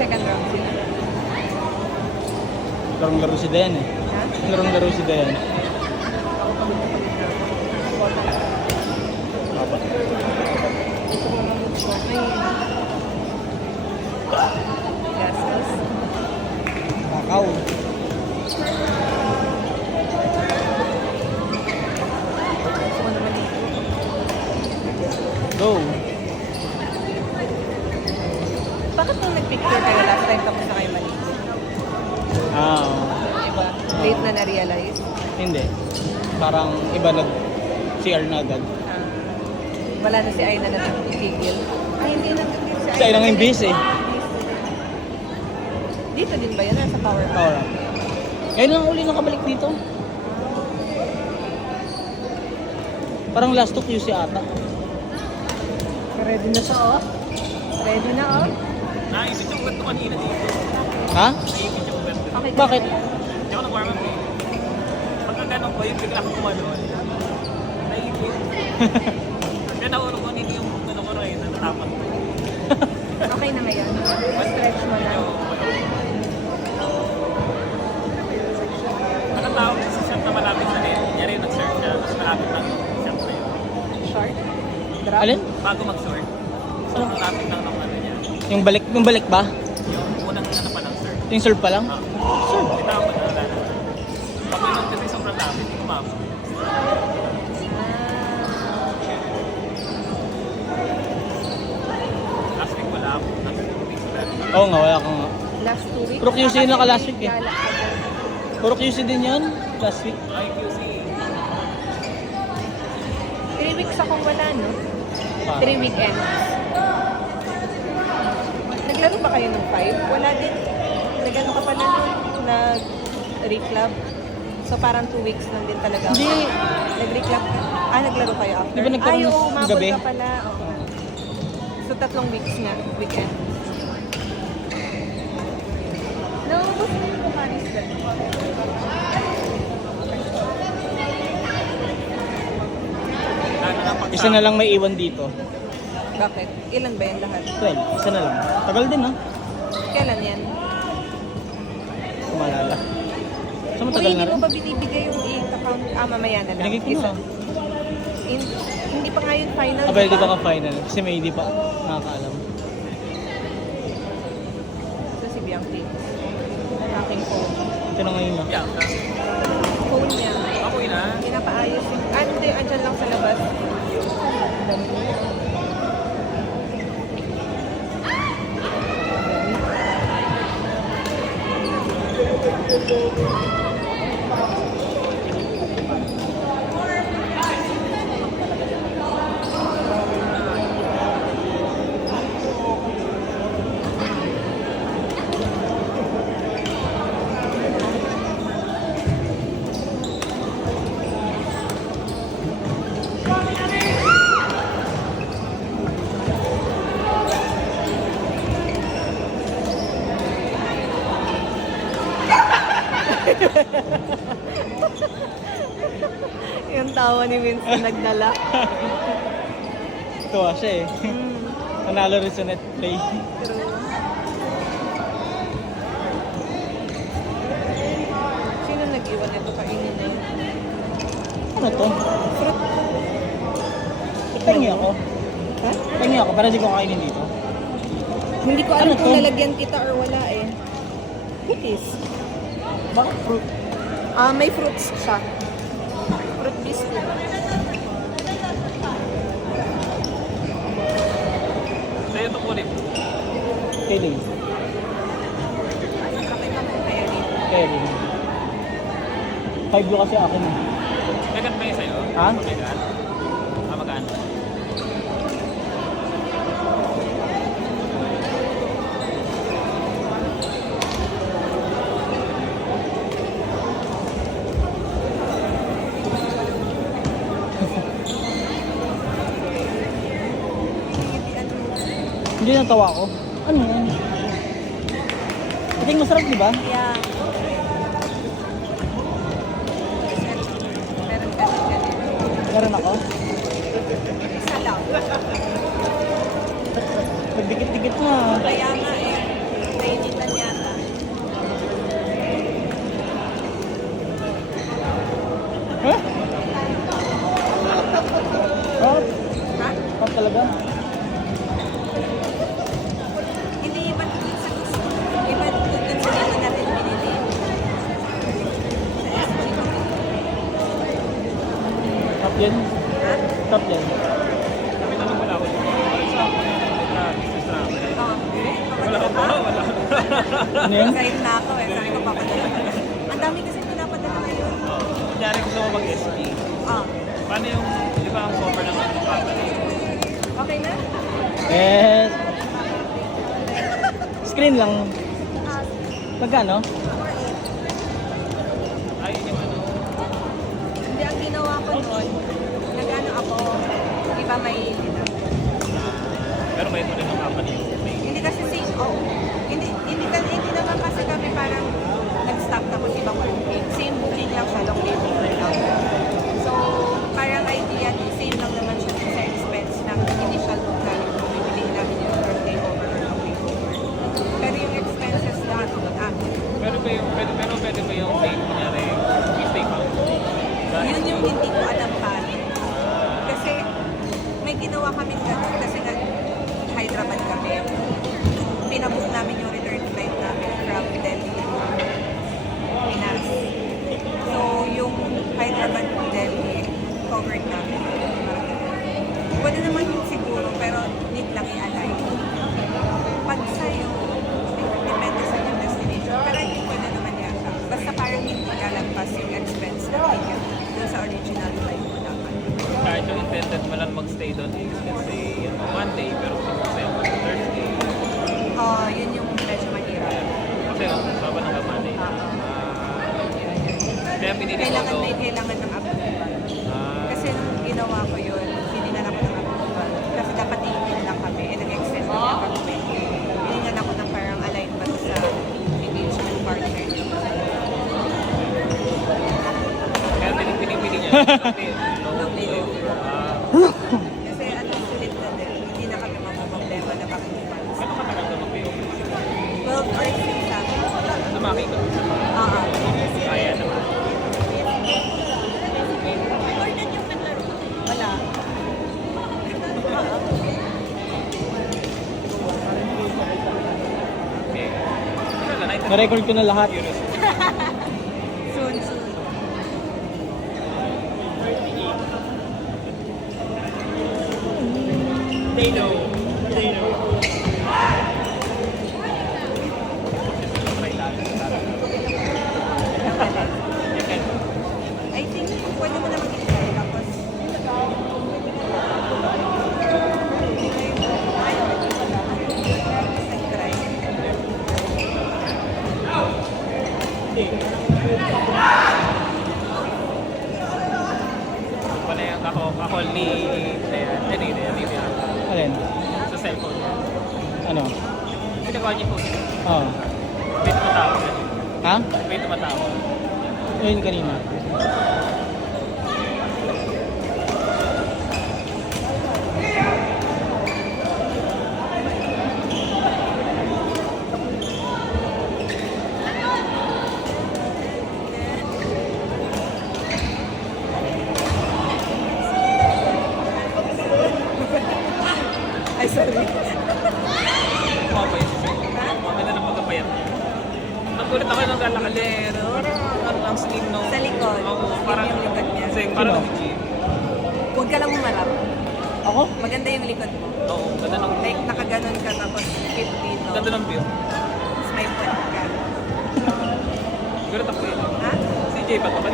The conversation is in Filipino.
second round sila. Larong-laro si Dayan eh. Ha? Larong-laro si Dayan. Ako pagod na pagod na. Bota lang. Papa. Ito ko mamot ko. May gastos. Kakao. Gusto ko naman dito. Go. Bakit nung nag-picture kayo last time tapos na kayo maligo? Ah, Diba? Late na na-realize. hindi. Parang iba nag-CR na agad. Wala na si Aina na nag-tigil. Ay, hindi na si Si Aina nga yung base eh. Dito din ba yun? Nasa power up? Power up. Ngayon lang uli nakabalik dito. Parang last to QC ata. Ready na siya, oh. Ready na, oh. Naisip yung kwento kanina dito. Ha? Naisip yung kwento. Okay. Bakit? Hindi ako nag-warm up eh. Pagka ganun ko, yung bigla akong kumalon. Naipit. Kaya naunong ko nito yung ano ko rin, natatapat ko. Okay na ngayon. Stretch mo na. Nakatawag ko sa shop na malapit sa net. Yari nag-search siya, tapos malapit lang yung shop na yun. Short. Drop. Alin? Bago mag-sort, so malapit lang ng ano niya. Yung balik ba? Yung unang ano pa lang, sir. Yung serve pa lang? Sure. Kita ako na wala na. Pag-inom kasi sobrang lapit, hindi ko maabot. Last week wala ako. Last 2 weeks wala. Oo nga, wala ka nga. Last 2 weeks. Pero QC na ka last week eh. Gala ka dyan. Puro QC din yan last week. IQC. 3 weeks akong wala, no? Parang. 3 weekends. Naglaro ba kayo ng 5? Wala din. Nagano ka pala nun? Nag-reclub. So parang 2 weeks lang din talaga. ako. Hindi. Nag-reclub ka? Ah, naglaro kayo after? Di ba nagkaroon Ay, oo, ng umabot gabi? ka pala. Oo. So 3 weeks nga, weekend. Naubos mo yung Bukaris dyan. Isa na lang may iwan dito. Bakit? Ilan ba yan lahat? 12. Isa na lang. Tagal din ha. Kailan yan? Kumalala. So Uy, matagal na hindi rin. mo ba binibigay yung account? Ah, mamaya na lang. Binigay ko na. Hindi pa nga yung final. Abay, di di ba? ba ka final? Kasi may hindi pa nakakaalam. Ito si Bianchi. Ang aking phone. Ito na ngayon na. Yeah. Phone niya. Ako yun ah. Pinapaayos yung... Ah, hindi. Andyan lang sa labas. Dami mo. Yung tawa ni Winston nagdala. Tuwa siya eh. Nanalo rin sa net play. True. Sino nag-iwan nito? Kainin na yun. Ano to? Pahingi ako. Ha? Pahingi ako para di ko kainin dito. Hindi ko alam Ano kung to? lalagyan kita or wala eh. Cookies. Bakit fruit? Ah, may fruits siya. Fruit biscuit. Sa'yo ito kulit. Kevin. Nakakita mo kaya dito. Kevin. 5 yung kasi akin eh. Dagat ba yun sa'yo? Ha? Dagat? Ah, magkano? Hindi natawa ko. Ano yan? Ito yung masarap, di ba? Yeah. Meron ka din ganun. Meron ako. Isa lang. Nagdikit-dikit na. Kaya nga eh. May Yan. Ha? Top yan. Kami na lang wala ako. Business travel. Oo. Wala ka pa? Wala. Ano yan? Excited na ako eh. Sabi ko papadala ka na. Ang dami kasi pinapadala ngayon. Kunyari gusto mo mag-SG. Ah. Paano yung, di ba ang cover ng company? Okay na? Yes. Screen lang. Magkano? Ay, yun yung ano. Hindi, ang ginawa ko noon, nag-ano ako, di ba may Pero may ito rin ang company. hindi kasi hindi naman kasi kami parang nag-stop tapos ibang booking. Same booking lang sa long layover lang. So, parang idea, same lang naman siya sa expense ng initial book namin kung bibili namin yung long layover or long layover. Pero yung expenses lahat ng amin. Pero pwede ba yung rate, kunyari, mistake mo? Yun yung hindi ko alam pa. Kasi may ginawa kami gano'n kasi Hyderabad kami. Pinabook namin yung return flight namin from Delhi to Pinas. So yung Hyderabad to Delhi covered namin. Pwede naman yun siguro pero need lang i-align. Pag sa'yo, depende sa yung destination. Pero I think pwede naman yata. Basta parang hindi lalagpas yung expense na ticket dun sa original flight mo dapat. Kahit yung intended mo lang magstay doon is, let's say, Monday, pero gusto mo sa'yo Thursday. Yun yung medyo mahirap. Kasi, baba ng Monday. Kaya pinili ko Kailangan to. may kailangan ng approval. Kasi nung ginawa ko yun, hiningan ako ng approval. Kasi dapat iintin lang kami. Nag-extend kami ang government. Hiningan ako ng parang alignment sa engagement partner niya. Kaya pinipili niya. Long layover. Kasi at least ulit na din. Hindi na kami mamamblema na bakit months. Kano katagal ka mag-POP? 12 or 6 sabi. Lumaki ka. Kaya naman. Wala. Okay. Wala na, Na-record ko na lahat. curious. Soon, soon. They know. They know. You can. I think pwede mo na mag-try tapos nag-try. Wala yung kakol ni yan. Alin? Sa cellphone. Ano? Pinagawa niyo po. Oo. May tumatawag. Ha? May tumatawag. Yun kanina. Ay, sorry. Kumapayat siya. Maganda ng pagkapayat. Nagulat ako nung lalakad eh. Ang slim nung... Sa likod. Oo, Yun parang... yung likod niya. Kasi parang Sino? nag-gym. Huwag ka lang umarap. Ako? Maganda yung likod mo. Oo, ganda ng... Like, nakaganon ka tapos keep dito. Ganda ng view. Tapos may point ka. Gulat ako eh. Ha? Si Jay ba ito?